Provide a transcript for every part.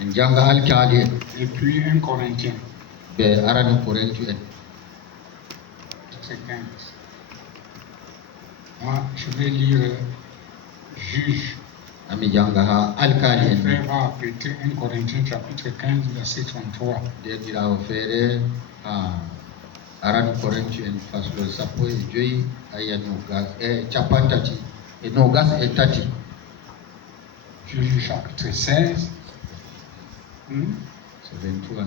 Et puis 1 Corinthiens. C'est 15. Moi, je vais lire Juge. Le frère va apprêter 1 Corinthiens chapitre 15, verset 33. Juge chapitre 16. C'est 23. 1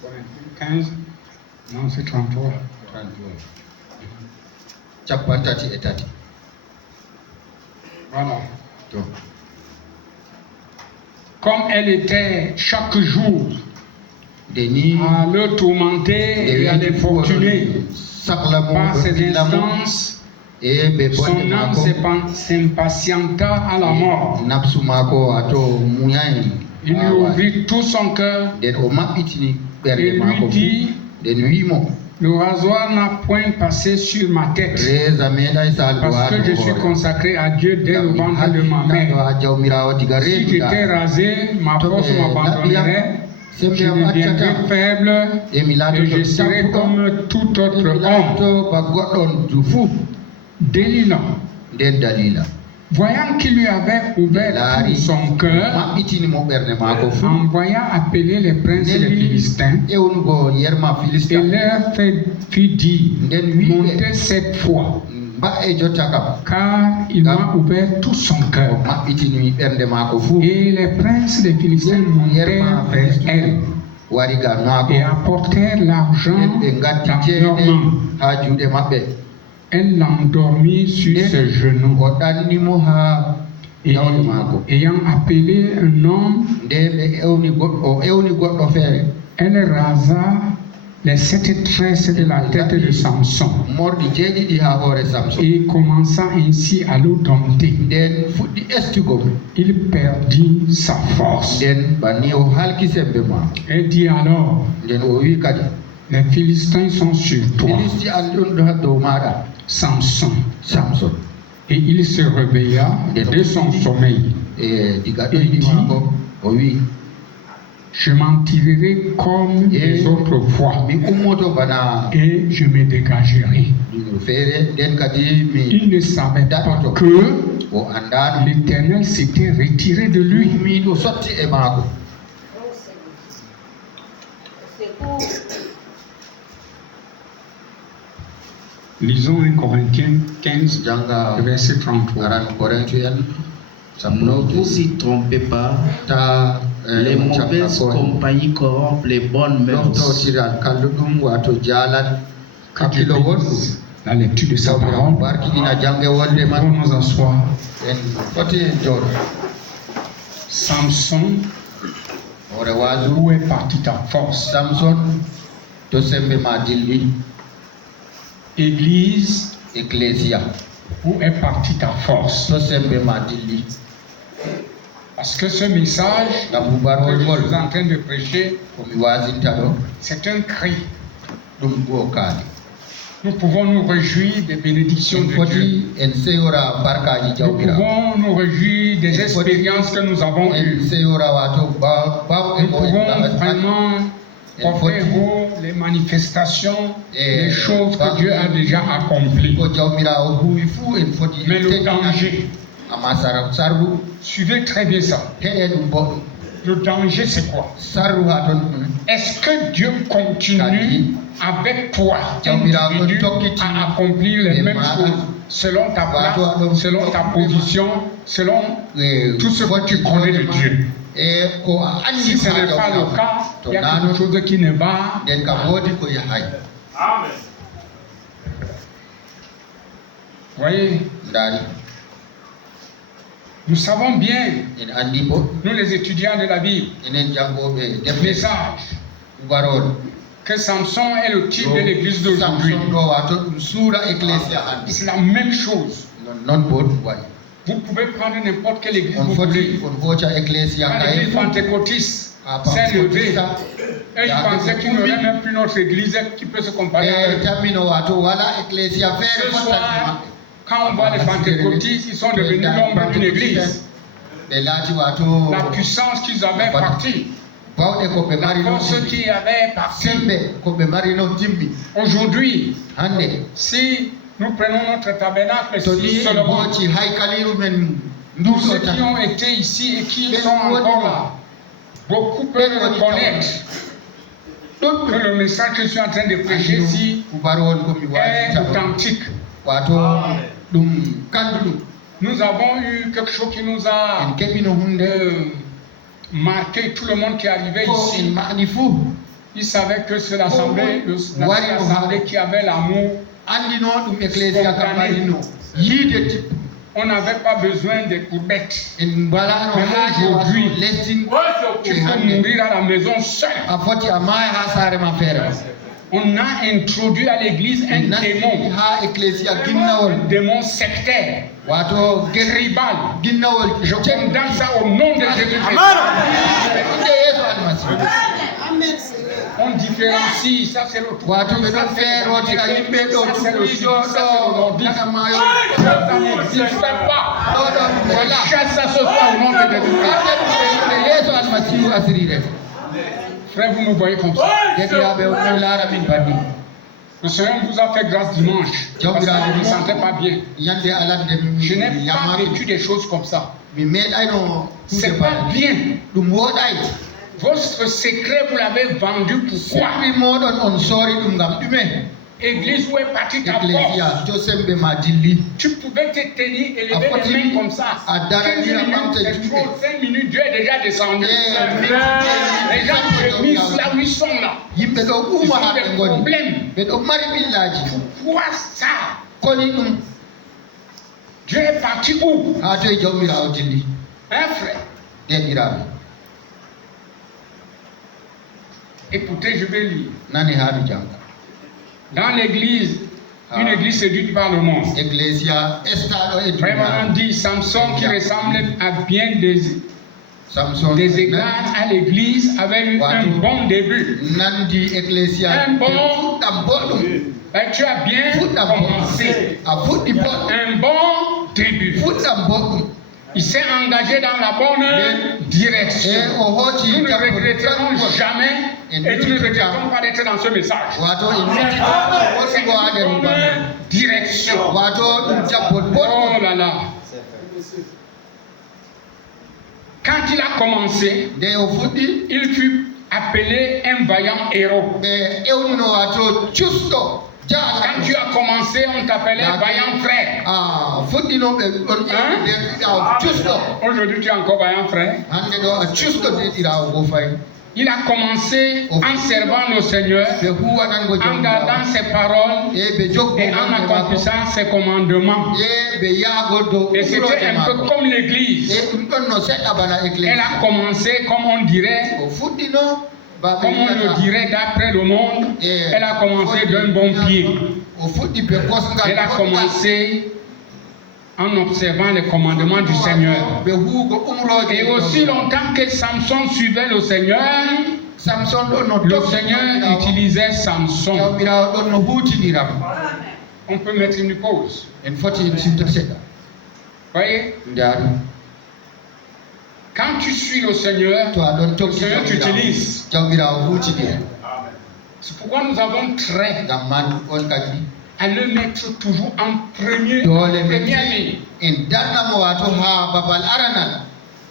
Corinthiens 15. Non, c'est 33. 33. Voilà. Comme elle était chaque jour à le tourmenter et à l'infortuner par ses instances, son âme s'impatienta à la mort. Il lui ouvrit tout son cœur et lui dit: le rasoir n'a point passé sur ma tête, parce que je suis consacré à Dieu dès le ventre de ma mère. Si j'étais rasé, ma force m'abandonnerait, je deviendrais faible et je serais comme tout autre homme. Délila, voyant qu'il lui avait ouvert tout son cœur, envoya appeler les princes des Philistins et leur fit dire: montez cette fois, car il m'a ouvert tout son cœur. Et les princes des Philistins montèrent vers elle et apportèrent l'argent dans leurs mains. Elle l'endormit sur ses genoux. Et ayant appelé un homme, elle rasa les 7 tresses de la tête de Samson et commença ainsi à le dompter. Il perdit sa force. Elle dit alors: les Philistins sont sur toi, Samson. Et il se réveilla de son sommeil et dit: je m'en tirerai comme les autres fois et je me dégagerai. Il ne savait pas que l'Éternel s'était retiré de lui. Lisons 1 Corinthiens 15, verset 33. Ne vous y trompez pas, les mauvaises compagnies corrompent les bonnes mœurs. La lecture de sa parole. Pour nous asseoir. Samson, où est partie ta force? Église, où est partie ta force? Parce que ce message que je suis en train de prêcher, c'est un cri. Nous pouvons nous réjouir des bénédictions de Dieu. Nous pouvons nous réjouir des expériences que nous avons eues. Nous pouvons vraiment porter haut les manifestations, les choses que Dieu a déjà accomplies. Mais le danger, suivez très bien ça. Le danger, c'est quoi? Est-ce que Dieu continue avec toi, individu, à accomplir les mêmes choses selon ta place, selon ta position, selon tout ce que tu connais de Dieu? Si ce n'est pas le cas, il y a quelque chose qui ne va. Amen. Voyez, nous savons bien, nous les étudiants de la Bible, des messages, que Samson est le type de l'église d'aujourd'hui. C'est la même chose. Vous pouvez prendre n'importe quelle église vous voulez. L'église pentecôtiste s'est levée. Et ils pensaient qu'il n'y aurait même plus notre église qui peut se comparer à eux. Ce soir, quand on voit les pentecôtistes, ils sont devenus l'ombre d'une église. la puissance qu'ils avaient partie, la force qui avait parti. Aujourd'hui, si nous prenons notre tabernacle, si seulement tous ceux qui ont été ici et qui sont encore là, beaucoup peuvent reconnaître que le message que je suis en train de prêcher ici est authentique. Nous avons eu quelque chose qui nous a marqué. Tout le monde qui arrivait ici, il savait que c'est l'assemblée qui avait l'amour spontané. On n'avait pas besoin de courbettes. Mais aujourd'hui, tu peux mourir à la maison seul. On a introduit à l'église un démon sectaire, tribal. Je condamne ça au nom de Jésus-Christ. On différencie, ça c'est le ça n'existe pas. Voilà, chasse ça ce soir au nom de Jésus-Christ. Frère, vous me voyez comme ça. Le Seigneur vous a fait grâce dimanche. Parce que vous ne vous sentez pas bien. Je n'ai pas vécu des choses comme ça. C'est pas bien. Votre secret, vous l'avez vendu pourquoi? Église, où est partie ta force? Tu pouvais te tenir et lever les mains comme ça. 15 minutes, 5 minutes, Dieu est déjà descendu. Les gens gémissent là où ils sont là. Ils ont des problèmes. Pourquoi ça? Dieu est parti où? Hein, frère? Écoutez, je vais lire. Dans l'église, une église séduite par le monde. Vraiment dit Samson qui ressemble à bien des égards à l'église avait eu un bon début. Un bon. Tu as bien commencé. Un bon début. Il s'est engagé dans la bonne direction. Nous ne regretterons jamais et nous ne regrettons pas d'être dans ce message. C'est une bonne direction. Oh là là. Quand il a commencé, il fut appelé un vaillant héros. Quand tu as commencé, on t'appelait vaillant frère. Aujourd'hui, tu es encore vaillant frère. Il a commencé en servant le Seigneur, en gardant ses paroles et en accomplissant ses commandements. Et c'était un peu comme l'église. Elle a commencé, comme on dirait, comme on le dirait d'après le monde, elle a commencé d'un bon pied. Elle a commencé en observant les commandements du Seigneur. Et aussi longtemps que Samson suivait le Seigneur utilisait Samson. On peut mettre une pause. Voyez? Quand tu suis le Seigneur t'utilise. C'est pourquoi nous avons trait à le mettre toujours en première ligne.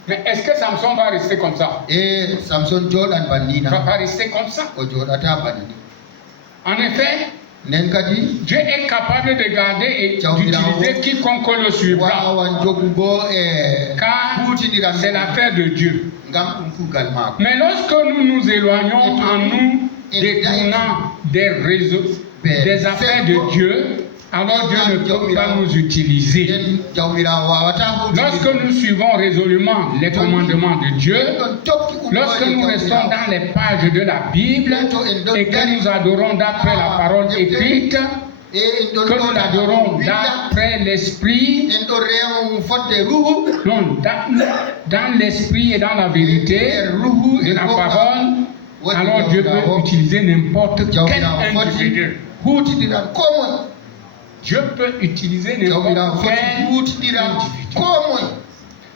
Mais est-ce que Samson va rester comme ça? Il ne va pas rester comme ça. En effet, Dieu est capable de garder et d'utiliser quiconque le suivra. Car c'est l'affaire de Dieu. Mais lorsque nous nous éloignons en nous détournant des affaires de Dieu, alors Dieu ne peut pas nous utiliser. Lorsque nous suivons résolument les commandements de Dieu, lorsque nous restons dans les pages de la Bible et que nous adorons d'après la parole écrite, que nous l'adorons d'après l'esprit, non, dans l'esprit et dans la vérité de la parole, alors Dieu peut utiliser n'importe quel individu. Dieu peut utiliser n'importe quel individu.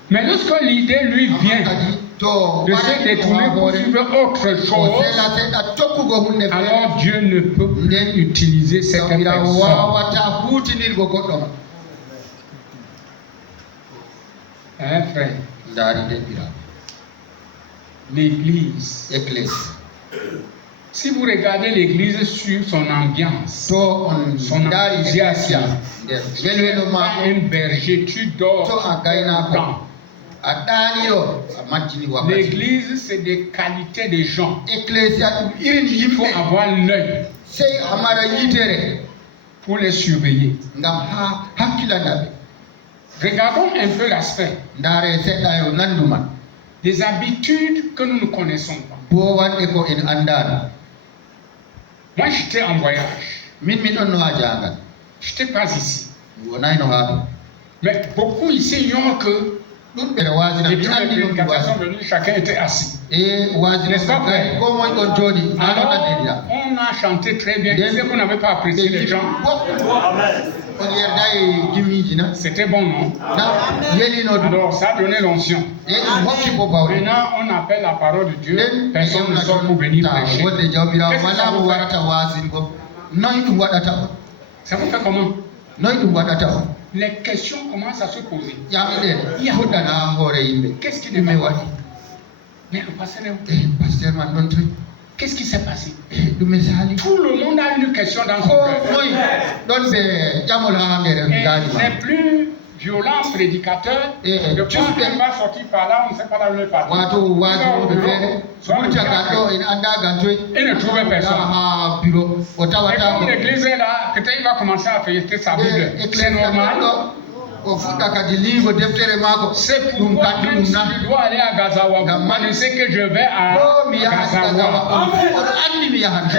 Mais lorsque l'idée lui vient de se détourner pour suivre autre chose, alors Dieu ne peut plus utiliser cette personne. Hein, frère? L'église. Si vous regardez l'église sur son ambiance, son enthousiasme, un berger, tu dors dans. L'église, c'est des qualités des gens. Il faut avoir l'œil pour les surveiller. Regardons un peu l'aspect des habitudes que nous ne connaissons pas. Moi, j'étais en voyage. Je n'étais pas ici. Mais beaucoup ici ignorent que les prédicateurs sont venus, chacun était assis. N'est-ce pas vrai? Alors, on a chanté très bien. C'est qu'on n'avait pas apprécié les gens. C'était bon, non? Alors, ça a donné l'onction. Maintenant, on appelle la parole de Dieu. Personne ne sort pour venir prêcher. Qu'est-ce que ça vous fait? Ça vous fait comment? Les questions commencent à se poser. Qu'est-ce qui ne va pas? Mais le pasteur est où? Qu'est-ce qui s'est passé? Tout le monde a une question dans son cœur. Il n'est plus violent prédicateur. Le pasteur va sortir par là, on ne sait pas là où il est parti. Il ne trouvait personne. Et comme l'église est là, peut-être il va commencer à feuilleter sa Bible. C'est normal. C'est pourquoi même si je dois aller à Gazawa, vous connaissez que je vais à Gazawa. Je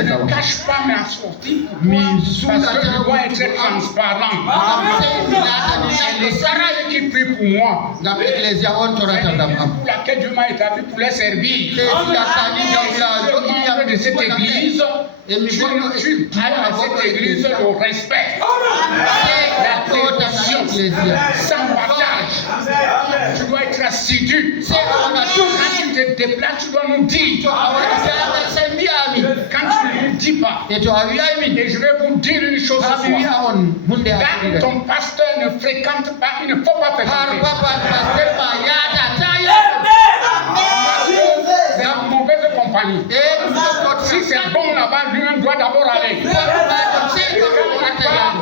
ne cache pas ma sortie parce que je dois être transparent. Et les salariés qui prient pour moi, c'est pour laquelle Dieu m'a établi pour les servir. De cette église, tu as à cette église le respect, la dévotion, sans partage. Tu dois être assidu. Quand tu te déplaces, tu dois nous dire. Quand tu ne nous dis pas, et je vais vous dire une chose à toi. Quand ton pasteur ne fréquente pas, il ne faut pas fréquenter. C'est une mauvaise compagnie. Si c'est bon là-bas, lui on doit d'abord aller.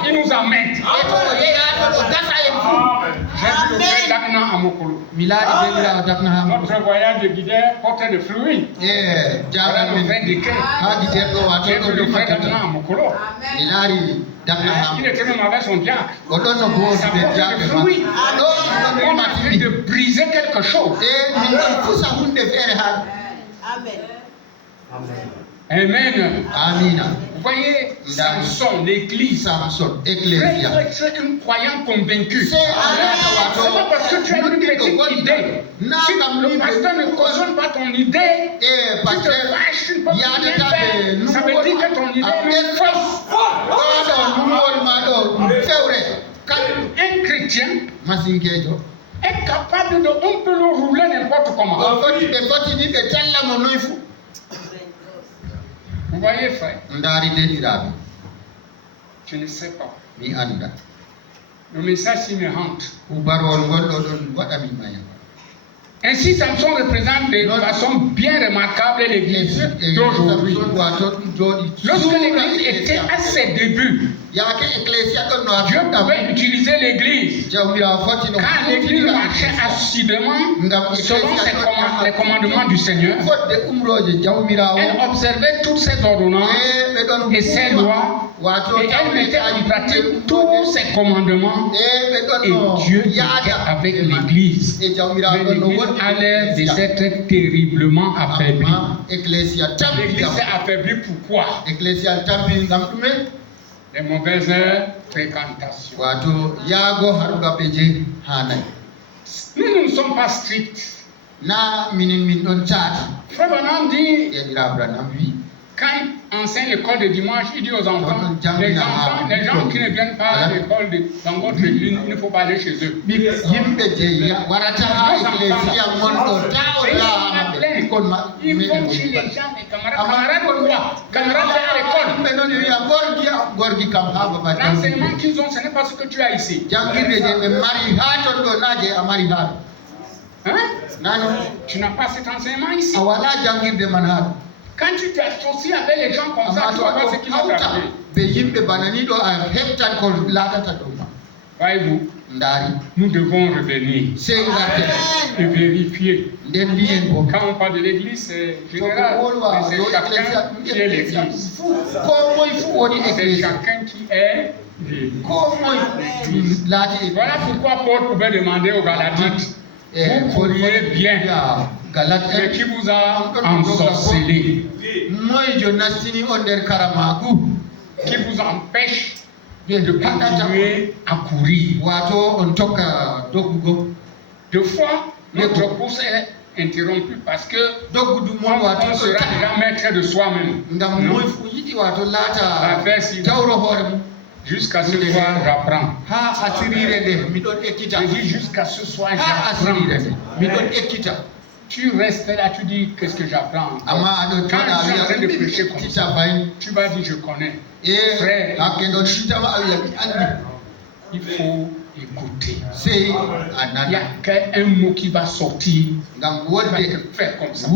Il nous amène. J'ai vu le frère Dakna à Mokolo. Notre voyage de guide portait de fruits. Voilà le frère Deke. J'ai vu le frère Dakna à Mokolo. Il était même avec son diacre. Ça portait de fruits. On a envie de briser quelque chose. Amen. Amen. Vous voyez, Samson, l'église, c'est un croyant convaincu. C'est pas parce que tu as une petite idée. Si le pasteur ne cautionne pas ton idée, tu te fâches, tu ne peux pas rien faire. Ça veut dire que ton idée est fausse. Un chrétien est capable de, on peut le rouler n'importe comment. Vous voyez, frère? Je ne sais pas. Le message s'y me hante. Ainsi, Samson représente de façon bien remarquable l'église d'aujourd'hui. Lorsque l'église était à ses débuts, Dieu pouvait utiliser l'église. Quand l'église marchait assidûment selon les commandements du Seigneur, elle observait toutes ses ordonnances et ses lois, et elle mettait en pratique tous ses commandements, et Dieu était avec l'église. Mais l'église a l'air de s'être terriblement affaiblie. L'église s'est affaiblie pourquoi? Les mauvaises fréquentations. Nous ne sommes pas stricts. Frère Branham dit Quand il enseigne l'école de dimanche, il dit aux enfants, les gens qui ne viennent pas à l'école dans votre église, il ne faut pas aller chez eux. Ils vont chez les gens, les camarades de quoi? Camarades à l'école. L'enseignement qu'ils ont, ce n'est pas ce que tu as ici. Hein? Tu n'as pas cet enseignement ici. Quand tu t'associes avec les gens comme ça, tu vas voir ce qu'ils vont faire. Voyez-vous, nous devons revenir et vérifier. Quand on parle de l'église, c'est général, mais c'est chacun qui est l'église. C'est chacun qui est l'église. Voilà pourquoi Paul pouvait demander aux Galatites, vous pourriez bien, mais qui vous a ensorcelé, qui vous empêche de continuer à courir. Deux fois, notre course est interrompue parce que on sera déjà maître de soi-même. Jusqu'à ce soir, j'apprends. Je dis jusqu'à ce soir, j'apprends. Tu restes là, tu dis qu'est-ce que j'apprends. Quand je suis en train de prêcher comme ça, tu vas dire je connais. Frère, il faut écouter. Il n'y a qu'un mot qui va sortir. Faire comme ça.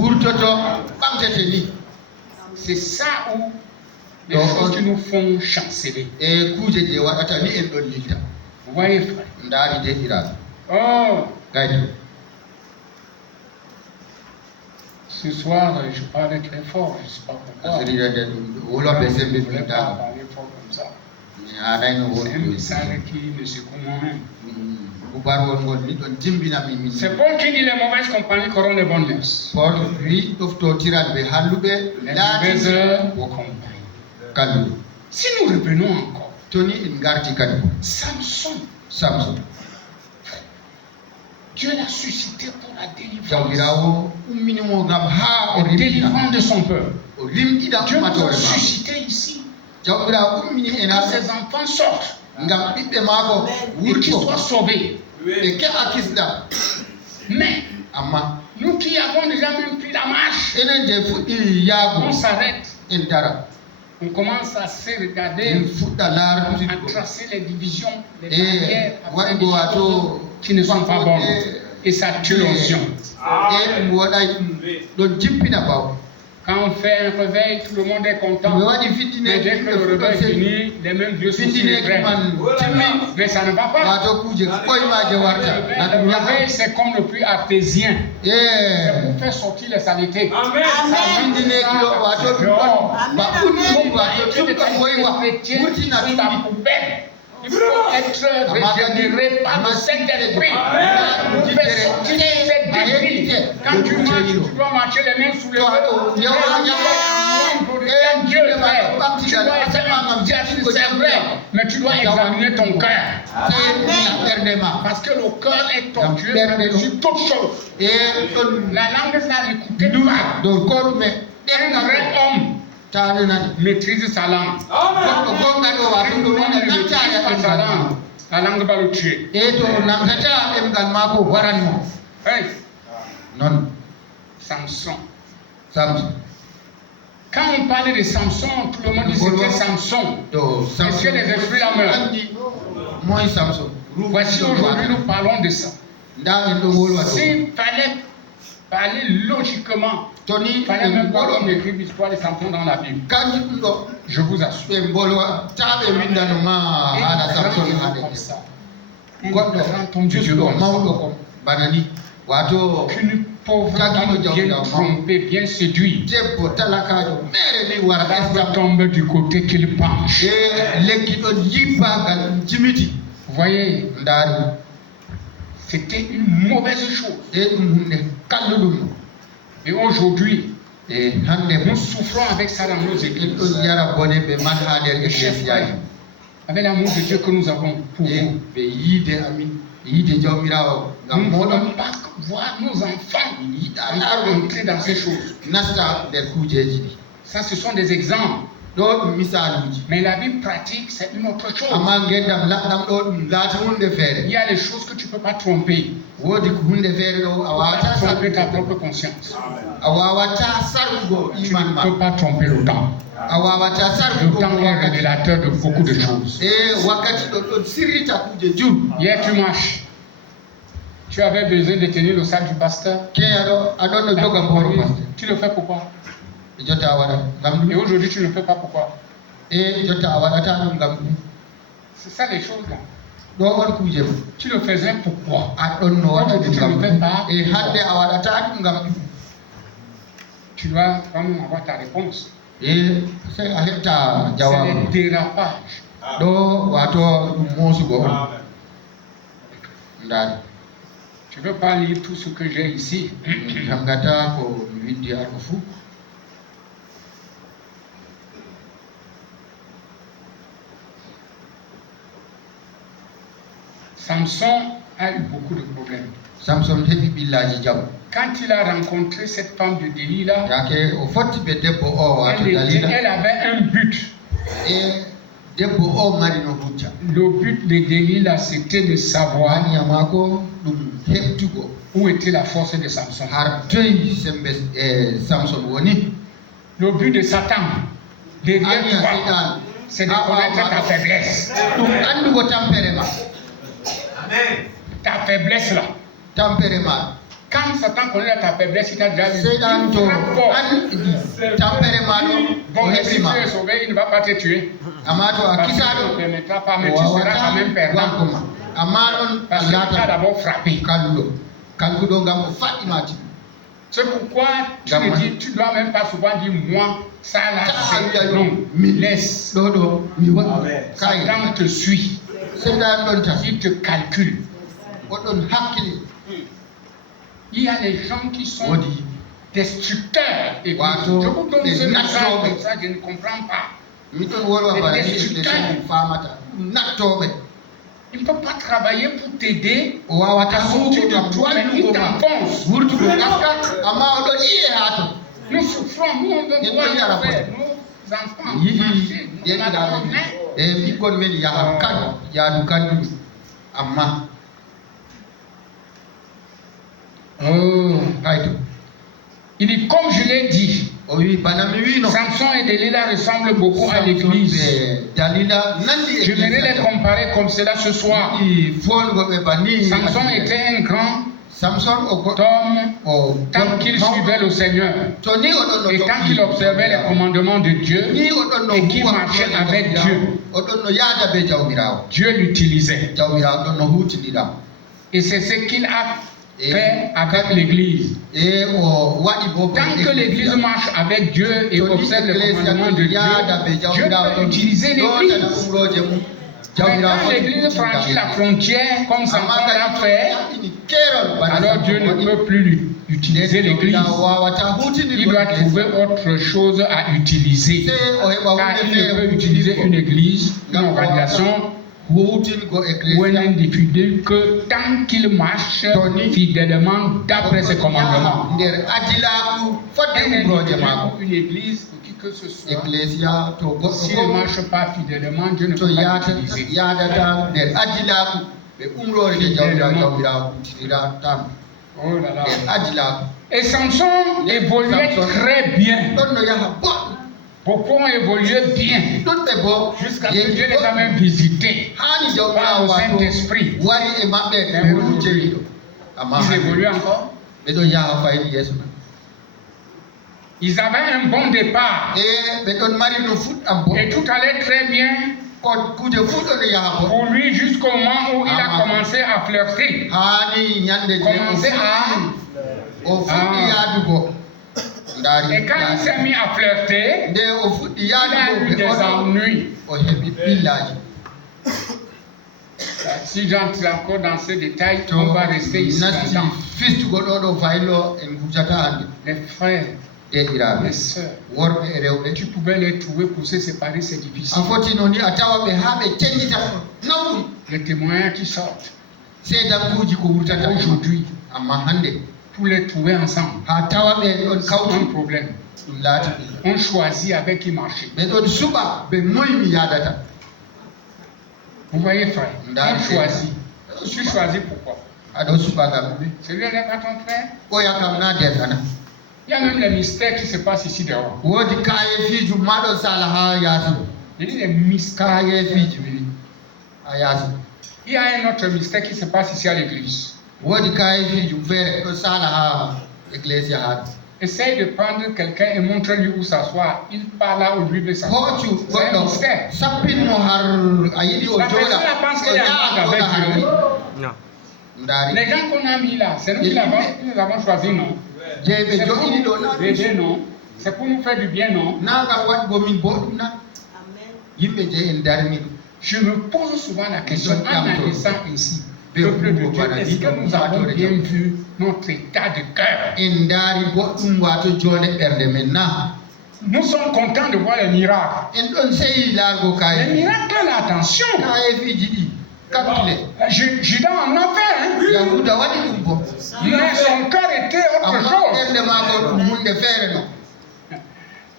C'est ça où les choses qui nous font chanceler. Vous voyez, frère? Oh! Ce soir, je parle très fort, je ne sais pas pourquoi. Je ne voulais pas parler fort comme ça. C'est un message qui me secoue moi-même. C'est Paul qui dit les mauvaises compagnies corrompent les bonnes mœurs. Les mauvaises compagnies. Si nous revenons encore, Samson, Dieu l'a suscité pour la délivrance. Délivrant de son peuple. Dieu nous a suscité ici. Pour que ses enfants sortent. Et qu'ils soient sauvés. Mais nous qui avons déjà même pris la marche, on s'arrête. On commence à se regarder, à tracer les divisions, les barrières, afin des choses qui ne sont pas bonnes. Et ça tue l'onction. Quand on fait un réveil, tout le monde est content. Mais dès que le réveil finit, les mêmes vieux soucis reprennent. Mais ça ne va pas. Le réveil, c'est comme le puits artésien. C'est pour faire sortir les saletés. Il faut être régénéré par le Saint-Esprit. Il fait sortir cette débris. Quand tu marches, tu dois marcher les mains sous le dos. Dieu fait. Tu dois être enthousiaste, c'est vrai. Mais tu dois examiner ton cœur. Parce que le cœur est tortueux par-dessus toute chose. La langue ça l'écoutait pas. Un vrai homme maîtrise sa langue. La langue va le tuer. Samson. Quand on parlait de Samson, tout le monde dit c'était Samson. Est-ce que les esprits la meurent? Voici aujourd'hui nous parlons de ça. S'il fallait parler logiquement, il fallait même pas qu'on écrive l'histoire de Samson dans la Bible. Je vous assure. Qu'une pauvre femme bien trompée, bien séduite, tombe du côté qu'il penche. Vous voyez, c'était une mauvaise chose. Et aujourd'hui, nous souffrons avec ça dans nos églises. Avec l'amour de Dieu que nous avons pour vous. Nous ne voulons pas voir nos enfants entrer dans ces choses. Ça, ce sont des exemples. Mais la vie pratique, c'est une autre chose. Il y a les choses que tu ne peux pas tromper. Tu peux tromper ta propre conscience. Tu ne peux pas tromper le temps. Le temps est révélateur de beaucoup de choses. Hier, tu marches. Tu avais besoin de tenir le sac du pasteur. Tu le fais pourquoi? Et aujourd'hui, tu ne le fais pas pourquoi? C'est ça les choses là. Tu le faisais pourquoi? Aujourd'hui, tu ne le fais pas. Tu dois vraiment avoir ta réponse. C'est les dérapages. Je ne peux pas lire tout ce que j'ai ici. Samson a eu beaucoup de problèmes. Quand il a rencontré cette femme de Delilah, elle avait un but. Le but de Delilah, c'était de savoir où était la force de Samson. Le but de Satan, derrière toi, c'est de connaître ta faiblesse. Ta faiblesse là. Quand Satan connaît ta faiblesse, il t'a déjà dit. Bon, et si tu es sauvé, il ne va pas te tuer. Parce qu'il ne te permettra pas, mais tu seras quand même perdant. Parce qu'il t'a d'abord frappé. C'est pourquoi tu me dis, tu ne dois même pas souvent dire moi, ça là, c'est non. Laisse. Satan te suit. Il te calcule. Il y a les gens qui sont destructeurs. Et je vous donne ce message comme ça, je ne comprends pas. Les destructeurs. Il ne peut pas travailler pour t'aider à sortir de toi, mais il t'enfonce. Nous souffrons, nous on veut voir nos frères, nos enfants marcher, nous il dit, comme je l'ai dit, Samson et Delilah ressemblent beaucoup à l'église. J'aimerais les comparer comme cela ce soir. Samson était un grand homme tant qu'il suivait le Seigneur et tant qu'il observait les commandements de Dieu et qu'il marchait avec Dieu. Dieu l'utilisait. Et c'est ce qu'il a fait avec l'église. Tant que l'église marche avec Dieu et observe les commandements de Dieu, Dieu peut utiliser l'église. Mais quand l'église franchit la frontière, comme Samson l'a fait, alors Dieu ne peut plus utiliser l'église. Il doit trouver autre chose à utiliser. Car il ne peut utiliser une église, une organisation, ou un individu que tant qu'il marche fidèlement d'après ses commandements. Une église, pour qui que ce soit, s'il ne marche pas fidèlement, Dieu ne peut pas l'utiliser. Oh là là. Et Samson évoluait très bien. Beaucoup ont évolué bien jusqu'à ce que Dieu les a même visités par le Saint-Esprit. Ils évoluent encore. Ils avaient un bon départ. Et tout allait très bien pour lui jusqu'au moment où il a commencé à flirter. Et quand il s'est mis à flirter, il a eu des ennuis. Si j'entre encore dans ces détails, on va rester ici longtemps. Les frères, les sœurs, tu pouvais les trouver pour se séparer, c'est difficile. Les témoignages qui sortent aujourd'hui, pour les trouver ensemble. Un problème. On choisit avec qui marcher. Vous voyez, frère, on choisit. Tu choisis pourquoi? Celui-là n'est pas ton frère. Il y a même les mystères qui se passent ici dehors. Il y a des mystères. Il y a un autre mystère qui se passe ici à l'église. Essaye de prendre quelqu'un et montre-lui où s'asseoir. Il parle là où lui veut s'asseoir. C'est un mystère. La personne pense qu'il y a un manque avec Dieu. Non. Les gens qu'on a mis là, c'est nous qui nous avons choisi, non? C'est pour nous aider, non? C'est pour nous faire du bien, non? Je me pose souvent la question, en analysant ici, peuple de Dieu, est-ce que nous avons bien vu notre état de cœur? Nous sommes contents de voir les miracles. Les miracles, attention. Judas en a fait, hein? Mais son cœur était autre chose.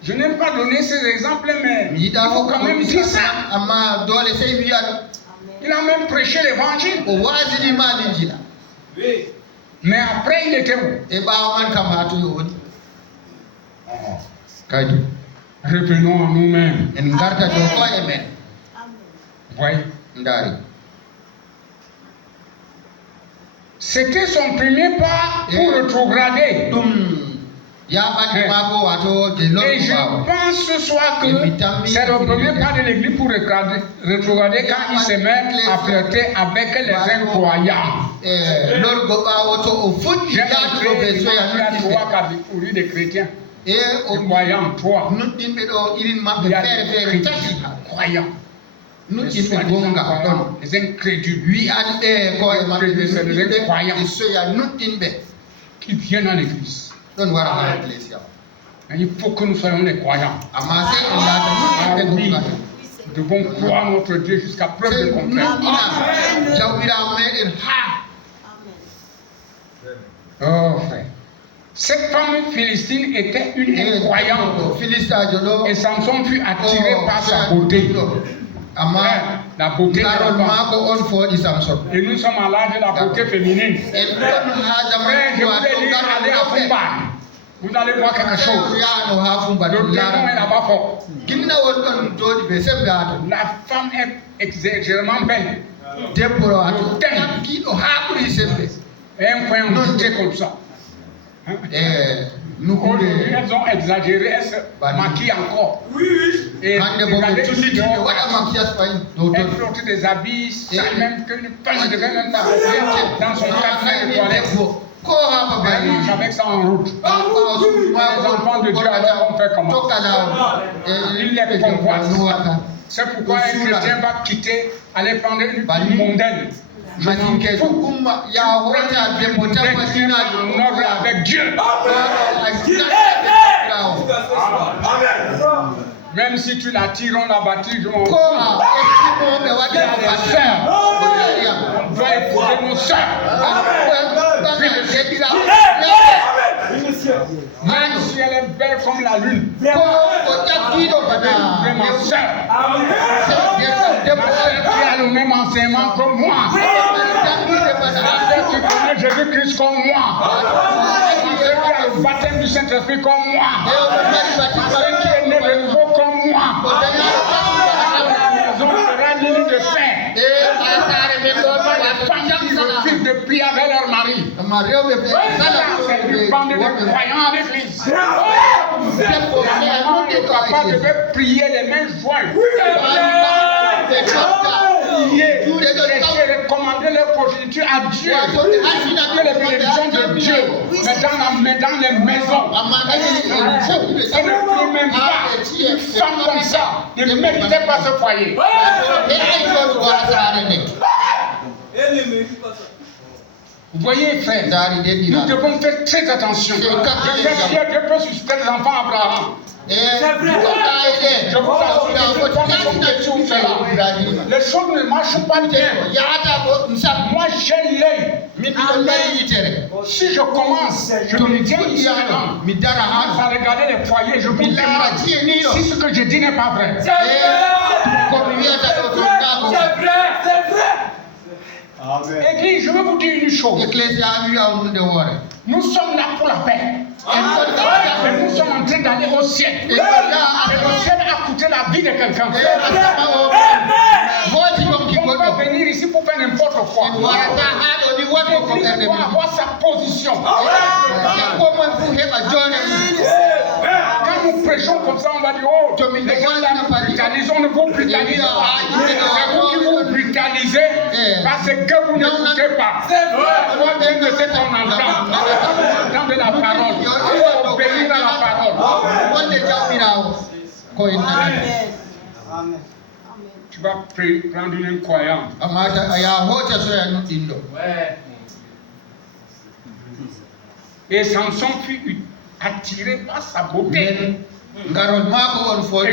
Je n'aime pas donner ces exemples, mais il faut quand même dire ça. Il a même prêché l'évangile. Mais après, il était où? Revenons à nous-mêmes. Voyez. C'était son premier pas pour rétrograder. Et je pense ce soir que c'est le premier pas de l'église pour rétrograder quand il se met à flirter avec les incroyants. J'aime il y a 3 catégories de chrétiens. Croyants, 3. Il y a des chrétiens croyants. Les incrédules. C'est les incroyants qui viennent à l'église. Il faut que nous soyons les croyants. Nous devons croire notre Dieu jusqu'à preuve de contraire. Oh frère. Cette femme philistine était une incroyante. Et Samson fut attiré par sa beauté. La beauté de la femme. Et nous sommes à l'âge de la beauté féminine. Mais je voulais dire, allez à Fumba. Vous allez voir quelque chose. Le démon est là-bas fort. La femme est exagérément belle. Et un point douté comme ça. Elles ont exagéré, elles se maquillent encore. Et regardez ici, elles portent des habits, sans même qu'une femme ne devait même pas dans son cabinet de toilette. Elle marche avec ça en route. Les enfants de Dieu, alors on fait comment? Il les convoite. C'est pourquoi un chrétien va quitter, aller prendre une vie mondaine. Avec Dieu. Même si tu la tires, on la bâtit, on doit épouser nos sœurs. Même si elle est belle comme la lune. Ma sœur. Ma sœur qui a le même enseignement comme moi. Ma sœur qui connaît Jésus-Christ comme moi. Ma sœur qui a le baptême du Saint-Esprit comme moi. Ma sœur qui est née de nouveau comme moi. La maison sera l'île de paix. Les femmes qui refusent de prier avec leur mari. C'est une bande de croyants à l'église. La maman et le papa devaient prier les mains jointes. Chercher, recommander leur progéniture à Dieu. Que les bénédictions de Dieu, mais dans les maisons. Elle ne prie même pas. Une femme comme ça ne méritait pas ce foyer. Vous voyez, frère, nous devons faire très attention. Dieu peut susciter des enfants Abraham. C'est vrai. Je vous assure, les choses ne marchent pas bien. Moi, j'ai l'œil, Si je commence, je me tiens ici maintenant, à regarder les foyers, je peux dire si ce que je dis n'est pas vrai. C'est vrai. Église, je veux vous dire une chose. Nous sommes là pour la paix. Et nous sommes en train d'aller au ciel. Et le ciel a coûté la vie de quelqu'un. On va venir ici pour faire n'importe quoi. Il doit avoir sa position. Quand nous prêchons comme ça, on va dire, oh, les gens là nous brutalisent, on ne vous brutalise pas. C'est vous qui vous brutalisez parce que vous n'écoutez pas. On vient de ce qu'on entend. On entend de la parole. Il faut obéir à la parole. Amen. Tu vas prendre une croyante. Et Samson fut attiré par sa beauté. Et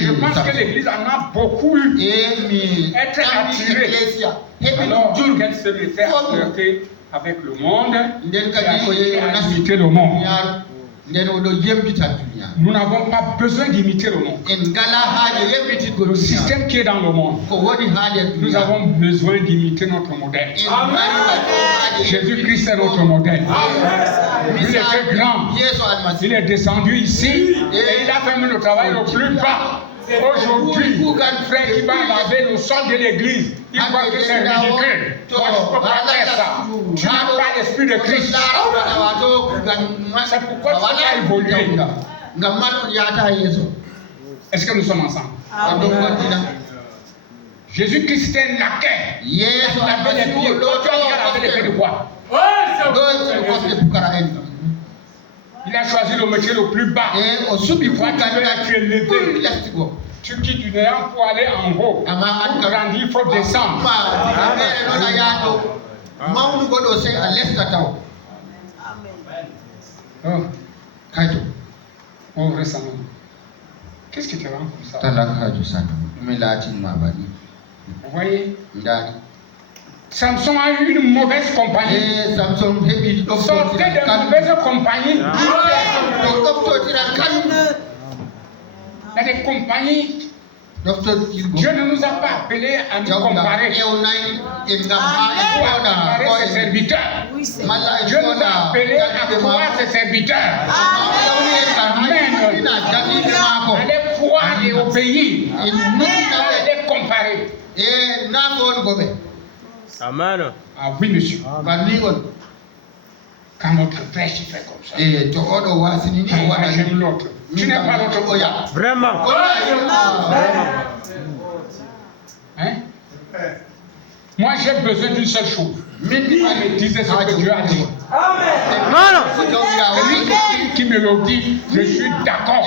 je pense que l'Église en a beaucoup eu. Être attiré. Alors, qu'elle se mettait à flirter avec le monde et à imiter le monde. Nous n'avons pas besoin d'imiter le monde. Le système qui est dans le monde, nous avons besoin d'imiter notre modèle. Jésus-Christ est notre modèle. Il était grand. Il est descendu ici et il a fait le travail le plus bas. Aujourd'hui, un frère qui va laver le sol de l'église, il croit que c'est ridicule. Moi, je ne peux pas faire ça. Tu n'as pas l'esprit de Christ. C'est pourquoi tu vas évoluer. Est-ce que nous sommes ensemble? Jésus-Christ est un laquais. Il avait les pieds. Toi, tu as les pieds de quoi? Il a choisi le métier le plus bas. Il croit qu'il est élevé. Tu quittes du néant pour aller en haut. Pour grandir, il faut descendre. Oh, récemment. Qu'est-ce qui te rend comme ça? Vous voyez? Samson a eu une mauvaise compagnie. Sortez de mauvaise compagnie. Il y a des compagnies. Dieu ne nous a pas appelés à nous comparer. À ses serviteurs. Dieu nous a appelés à croire ses serviteurs. Amen. Allez croire et obéir. Allez comparer. Amen. Ah oui, monsieur. Quand notre frère s'y fait comme ça. J'aime l'autre. Tu n'es pas l'autre. Vraiment. Hein? Moi, j'ai besoin d'une seule chose. Me disait ce que Dieu a dit. Amen. Celui qui me le dit, je suis d'accord.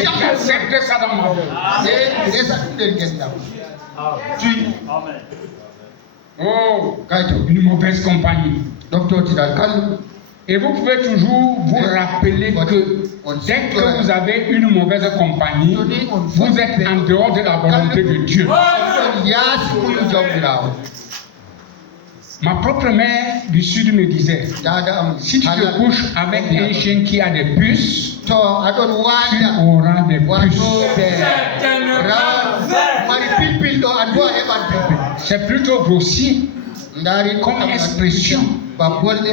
J'accepte ça dans ma vie. Oh, une mauvaise compagnie. Et vous pouvez toujours vous rappeler que dès que vous avez une mauvaise compagnie, vous êtes en dehors de la volonté de Dieu. Ma propre mère du Sud me disait, si tu te couches avec un chien qui a des puces, tu auras des puces. C'est plutôt grossier comme expression,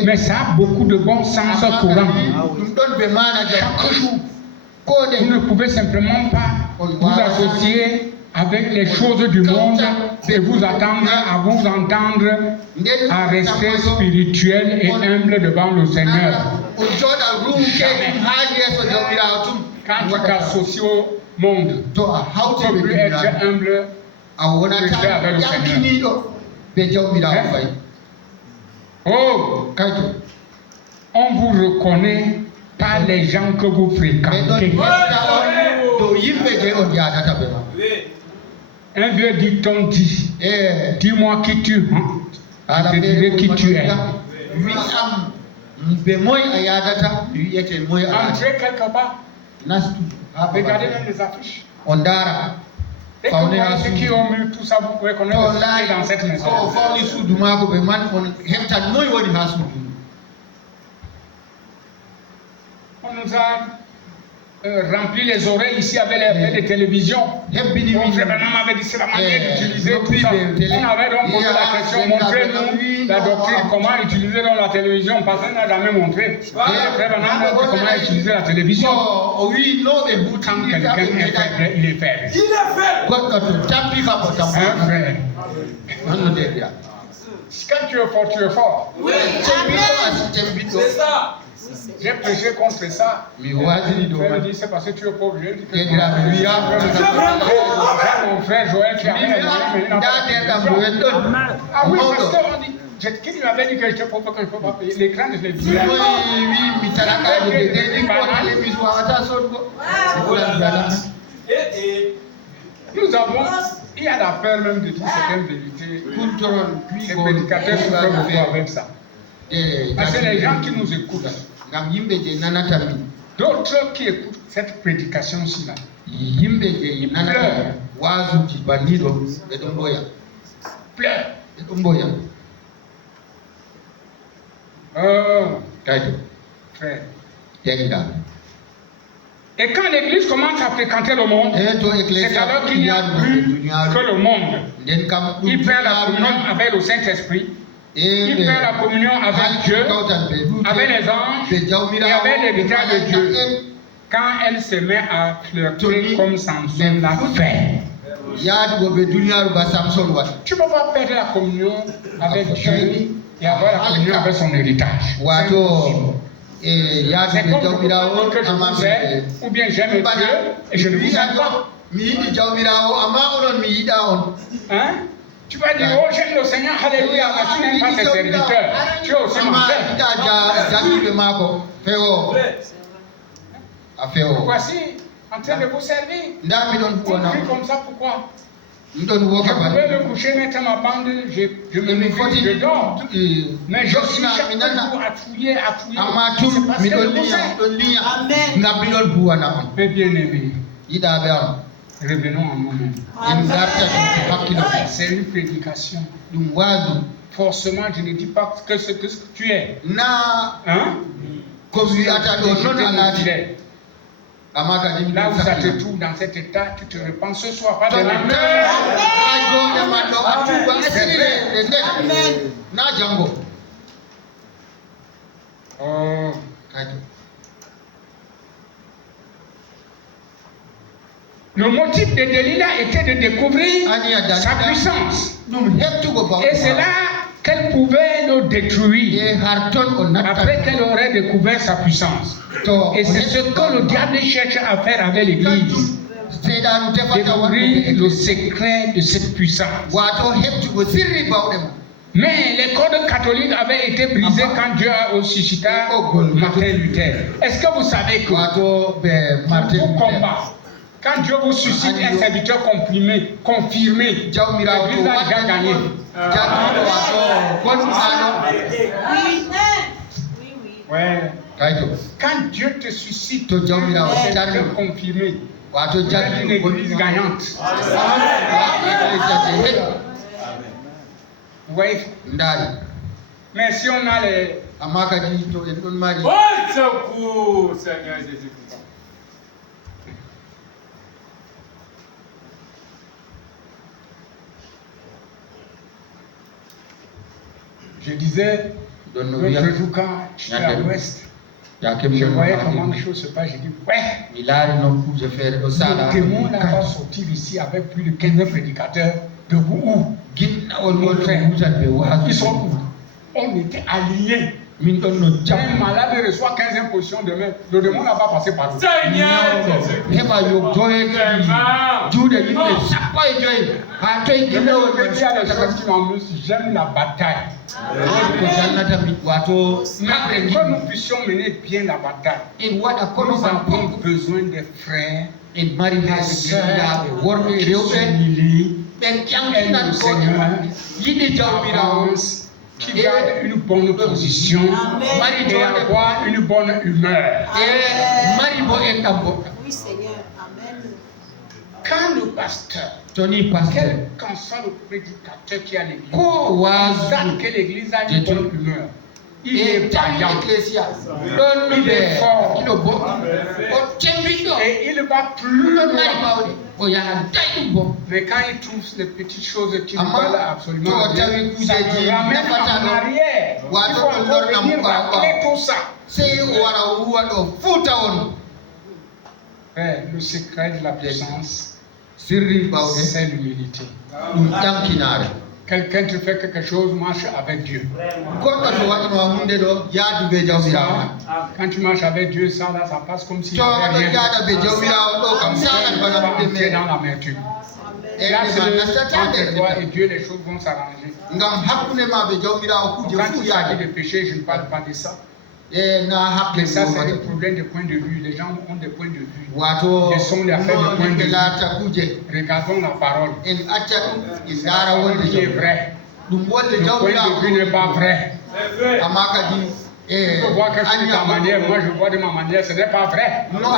mais ça a beaucoup de bon sens courant. Chaque jour, vous ne pouvez simplement pas vous associer avec les choses du monde et vous attendre à vous entendre à rester spirituel et humble devant le Seigneur. Quand tu t'associes au monde, tu ne peux plus être humble rester avec le Seigneur. Oh, on vous reconnaît par les gens que vous fréquentez. Un vieux dicton dit, dis-moi qui tu es, je te dirai qui tu es. Entrez quelque part, regardez dans les affiches. Et que vous voyez ceux qui ont mis tout ça, vous pouvez connaître dans cette maison. On nous a rempli les oreilles ici avec les faits de télévision. Mon frère Branham avait dit c'est la manière d'utiliser tout ça. On avait donc posé la question, montrez-nous la doctrine, comment utiliser dans la télévision. Personne n'a jamais montré. Frère Branham a dit comment utiliser la télévision. Quand quelqu'un est faible, il est faible. Un frère. Quand tu es fort, tu es fort. Oui, c'est ça. J'ai prêché contre ça. Frère dit c'est parce que tu es pauvre. J'ai dit que mon frère Joël qui a fait ah oui, parce qu'on dit, qui lui avait dit que j'étais pauvre, que je ne peux pas payer l'écran de télévision. Nous avons, il y a la peur même de dire certaines vérités. Les prédicateurs souffrent beaucoup avec ça. Parce que les gens qui nous écoutent, d'autres qui écoutent cette prédication-ci là, pleurent. Frère. Et quand l'Église commence à fréquenter le monde, c'est alors qu'il n'y a plus que le monde. Il perd la communion avec le Saint-Esprit. Il perd la communion avec Dieu, avec les anges et avec l'héritage de Dieu. Quand elle se met à flirter comme Samson l'a fait. Tu ne peux pas perdre la communion avec Dieu et avoir la communion avec son héritage. C'est comme que je vous aime, ou bien j'aime Dieu et je ne vous aime pas. Hein? Tu vas dire, oh j'aime le Seigneur, alléluia, mais tu n'aimes pas tes serviteurs. Tu es aussi menteur. Voici, en train de vous servir. On crie comme ça, pourquoi? Je pouvais me coucher, mettre ma bande, je me mets, je dors. Mais je suis chaque jour à fouiller. C'est parce que je vous aime. Amen. Mais bien aimé, revenons en nous-mêmes. C'est une prédication. Forcément, je ne dis pas que ce que tu es. Hein? Là où ça te trouve dans cet état, tu te répands ce soir. Pas demain. Oh. Le motif de Delilah était de découvrir sa puissance. Et c'est là qu'elle pouvait le détruire après qu'elle aurait découvert sa puissance. Et c'est ce que le diable cherche à faire avec l'Église. Découvrir le secret de cette puissance. Mais les codes catholiques avaient été brisés quand Dieu a suscité Martin Luther. Est-ce que vous savez que pour combat, quand Dieu vous suscite un serviteur confirmé, l'Église a déjà gagné. Ouais. Quand Dieu te suscite un serviteur confirmé, tu es une église gagnante. Oui. Mais si on a les... Bon secours, Seigneur Jésus-Christ. Je disais, l'autre jour quand j'étais à l'ouest, je voyais comment les choses se passent, j'ai dit, ouais, le démon n'a pas sorti ici avec plus de 15 prédicateurs de où? Ils sont où? On était alignés. Un malade reçoit 15 impositions de main. Le démon n'a pas passé par nous. Seigneur j'aime la bataille. Que nous puissions mener bien la bataille. Nous avons besoin des frères, des sœurs, qui s'humilient, aiment le Seigneur, avancent, qui gardent une bonne position et avoir une bonne humeur. Oui, Seigneur. Amen. Quand le pasteur, Tony pasteur, quel qu'en soit le prédicateur qui a l'église, constate que l'église a une bonne humeur, il est vaillant, il est fort, et il va plus loin. Mais quand il trouve les petites choses qui ne valent absolument rien, ça le ramène en arrière. Il faut encore venir régler tout ça. Le secret de la puissance, c'est l'humilité. Quelqu'un te fait quelque chose, marche avec Dieu. Quand tu marches avec Dieu, ça là, ça passe comme si il n'y avait rien. Entrer dans l'amertume. Là, c'est entre toi et Dieu, les choses vont s'arranger. Quand il s'agit de péché, je ne parle pas de ça. Mais ça, c'est un problème de point de vue. Les gens ont des points de vue. Ils sont les affaires de point de vue. Regardons la parole. Qui est vrai. Le point de vue n'est pas vrai. Tu peux voir quelque chose de ta manière, moi je vois de ma manière, ce n'est pas vrai. Pourtant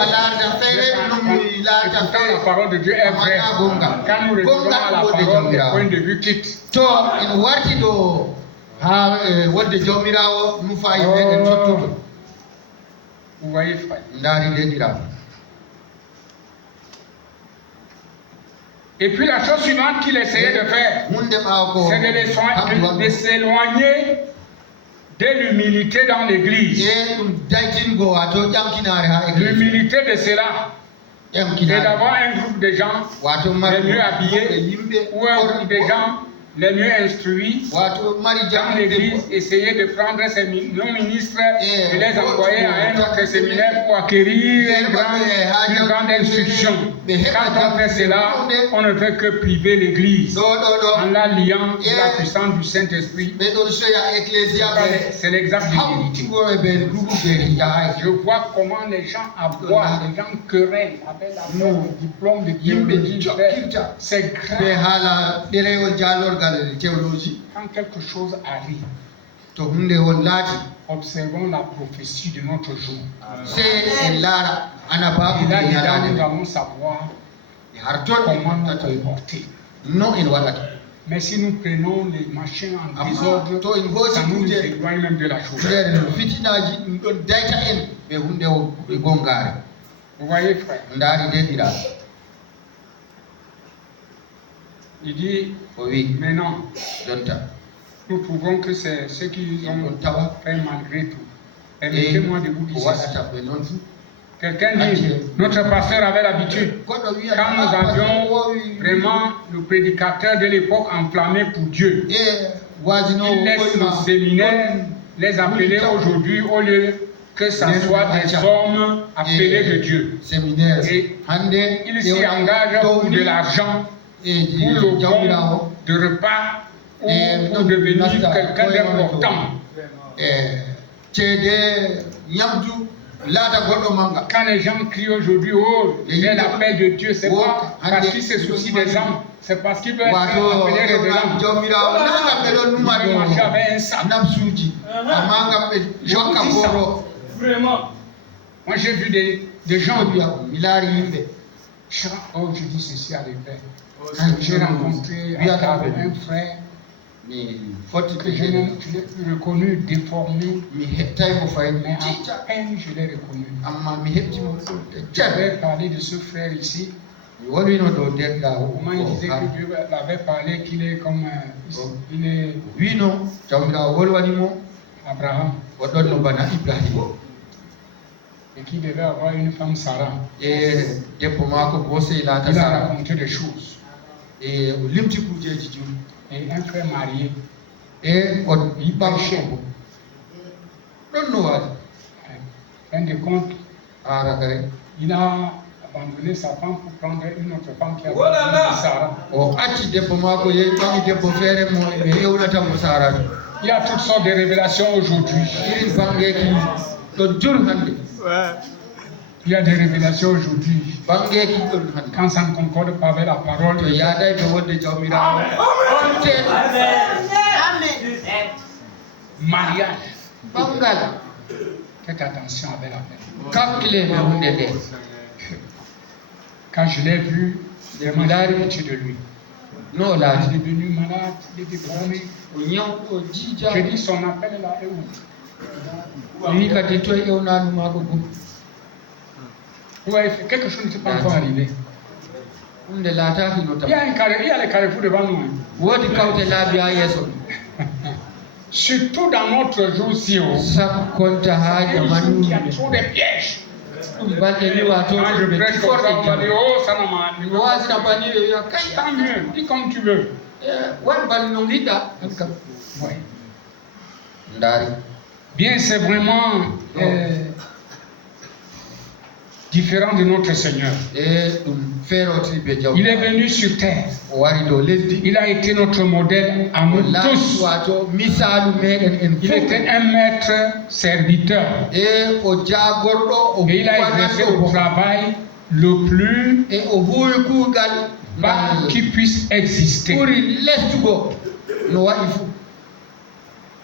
la parole de Dieu est vraie. Quand nous retournons à la parole, le point de vue quitte. Vous voyez, frère. Et puis la chose suivante qu'il essayait de faire, c'est de s'éloigner de l'humilité dans l'église. L'humilité de cela, c'est d'avoir un groupe de gens les mieux habillés ou un groupe de gens les mieux instruits dans l'église, essayer de prendre ces non-ministres et les envoyer à un autre séminaire pour acquérir une grande instruction. Quand on fait cela, on ne fait que priver l'église en la liant à la puissance du Saint-Esprit. C'est l'exemple d'humilité. Je vois comment les gens aboient, les gens querellent avec la diplôme de théologie. C'est grave. Quand quelque chose arrive, observons la prophétie de notre jour. Et là, nous allons savoir comment nous comporter. Mais si nous prenons les machins en désordre, ça nous éloigne même de la chose. Vous voyez, frère? Il dit, maintenant, nous trouvons que c'est ce qu'ils ont fait malgré tout. Permettez-moi de vous dire ceci. Quelqu'un dit, notre pasteur avait l'habitude, quand nous avions vraiment le prédicateur de l'époque enflammé pour Dieu, il laisse le séminaire les appeler aujourd'hui au lieu que ça soit des hommes appelés de Dieu. Et il s'y engage pour de l'argent, pour le don de repas, ou pour devenir quelqu'un d'important. Quand les gens crient aujourd'hui, oh, j'ai l'appel de Dieu, c'est pas parce qu'ils se soucient des gens, c'est parce qu'ils veulent être appelés révérends. Ils veulent marcher avec un sac. Vraiment. Moi j'ai vu des gens, oh, je dis ceci à l'église. J'ai rencontré un frère que je l'ai reconnu déformé, mais à peine je l'ai reconnu. J'avais parlé de ce frère ici. Comment il disait que Dieu l'avait parlé qu'il est comme il est Abraham. Et qu'il devait avoir une femme Sarah. Il a raconté des choses. Et un frère marié. Il péchait. Fin de compte, il a abandonné sa femme pour prendre une autre femme qui a Sarah. Il y a toutes sortes de révélations aujourd'hui. Il y a des révélations aujourd'hui. Quand ça ne concorde pas avec la parole, mariage. Faites attention avec la peine. Quand je l'ai vu, Il a pitié de lui. Non, là, Il est devenu malade, il est déformé. Je dis son appel là est où? lui, quand tu es au Nanu, Ouais, quelque chose n'était pas encore arrivé. Il y a les carrefours devant nous. Surtout dans notre jour ci, il y a trop de pièges. Quand je prêche comme ça, on va dire, oh, ça n'a pas tant mieux, dis comme tu veux. Ouais. Bien, c'est vraiment différent de notre Seigneur. Il est venu sur terre. Il a été notre modèle à nous tous. Il était un maître serviteur. Et il a exercé le travail le plus bas qui puisse exister.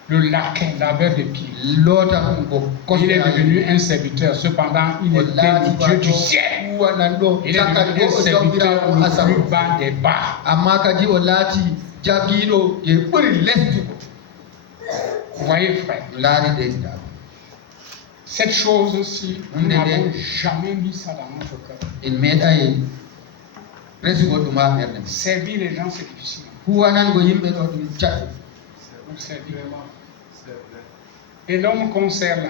Le laquais, laveur de pieds. Il est devenu un serviteur, cependant il était le Dieu du ciel. Il est devenu un serviteur le plus bas des bas. Vous voyez, frère, cette chose aussi, nous n'avons jamais mis ça dans notre cœur. Servir les gens, c'est difficile. Et l'homme qu'on sert là,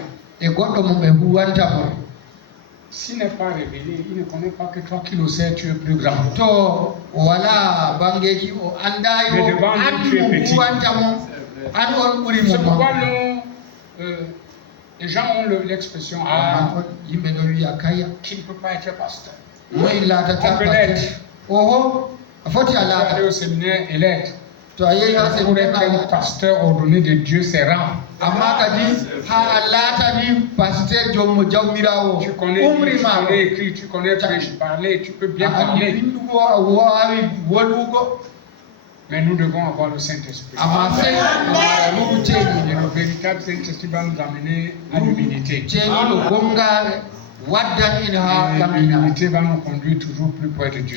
s'il n'est pas révélé, il ne connaît pas que toi qui le sais, tu es plus grand. Mais devant nous, tu es petit. C'est pourquoi les gens ont l'expression qui ne peut pas être pasteur. On peut l'être. Il faut aller au séminaire et l'être. Pour être un pasteur ordonné de Dieu, c'est rare. Tu connais écrire, tu connais parler, tu peux bien parler. Mais nous devons avoir le Saint-Esprit. Et le véritable Saint-Esprit va nous amener à l'humilité. L'humilité va nous conduire toujours plus près de Dieu.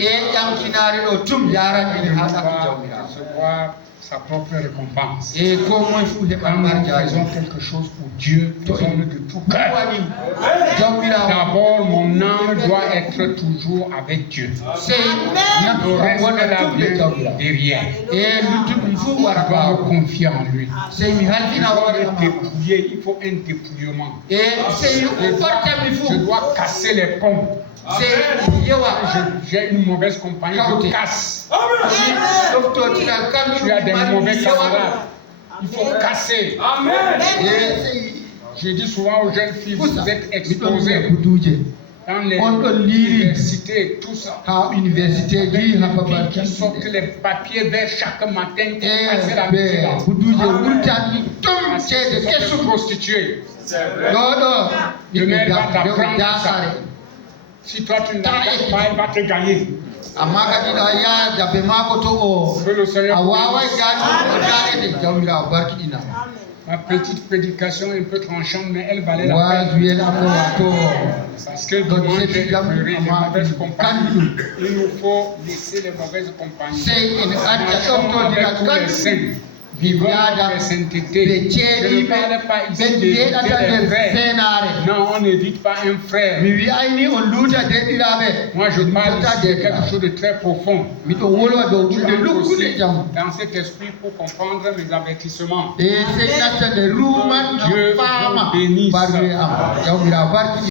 Recevoir sa propre récompense. Quand nous faisons quelque chose pour Dieu, faisons-le de tout cœur. D'abord, mon âme doit être toujours avec Dieu. Le reste là vient derrière. Je dois me confier en lui. Il faut un dépouillement. Je dois casser les ponts. J'ai une mauvaise compagnie, je casse. Tu as des mauvais camarades. Il faut casser. Je dis souvent aux jeunes filles, vous êtes exposés dans les universités, tout ça. Qui sortent les papiers verts chaque matin pour casser la maison. C'est se prostituer. Demain, elle va t'apprendre ça. Si toi tu n'as pas, elle va te gagner. Que le Seigneur ma petite prédication est un peu tranchante, mais elle valait la peine. Parce que dimanche, j'ai pleuré les mauvaises compagnies. Il nous faut laisser les mauvaises compagnies. Marchons avec tous les saints. Vivons la sainteté. Je ne parle pas ici d'éviter les frères. Non, on n'évite pas un frère. Moi, je parle ici de quelque chose de très profond. Tu es aussi dans cet esprit pour comprendre mes avertissements. Dieu vous bénisse.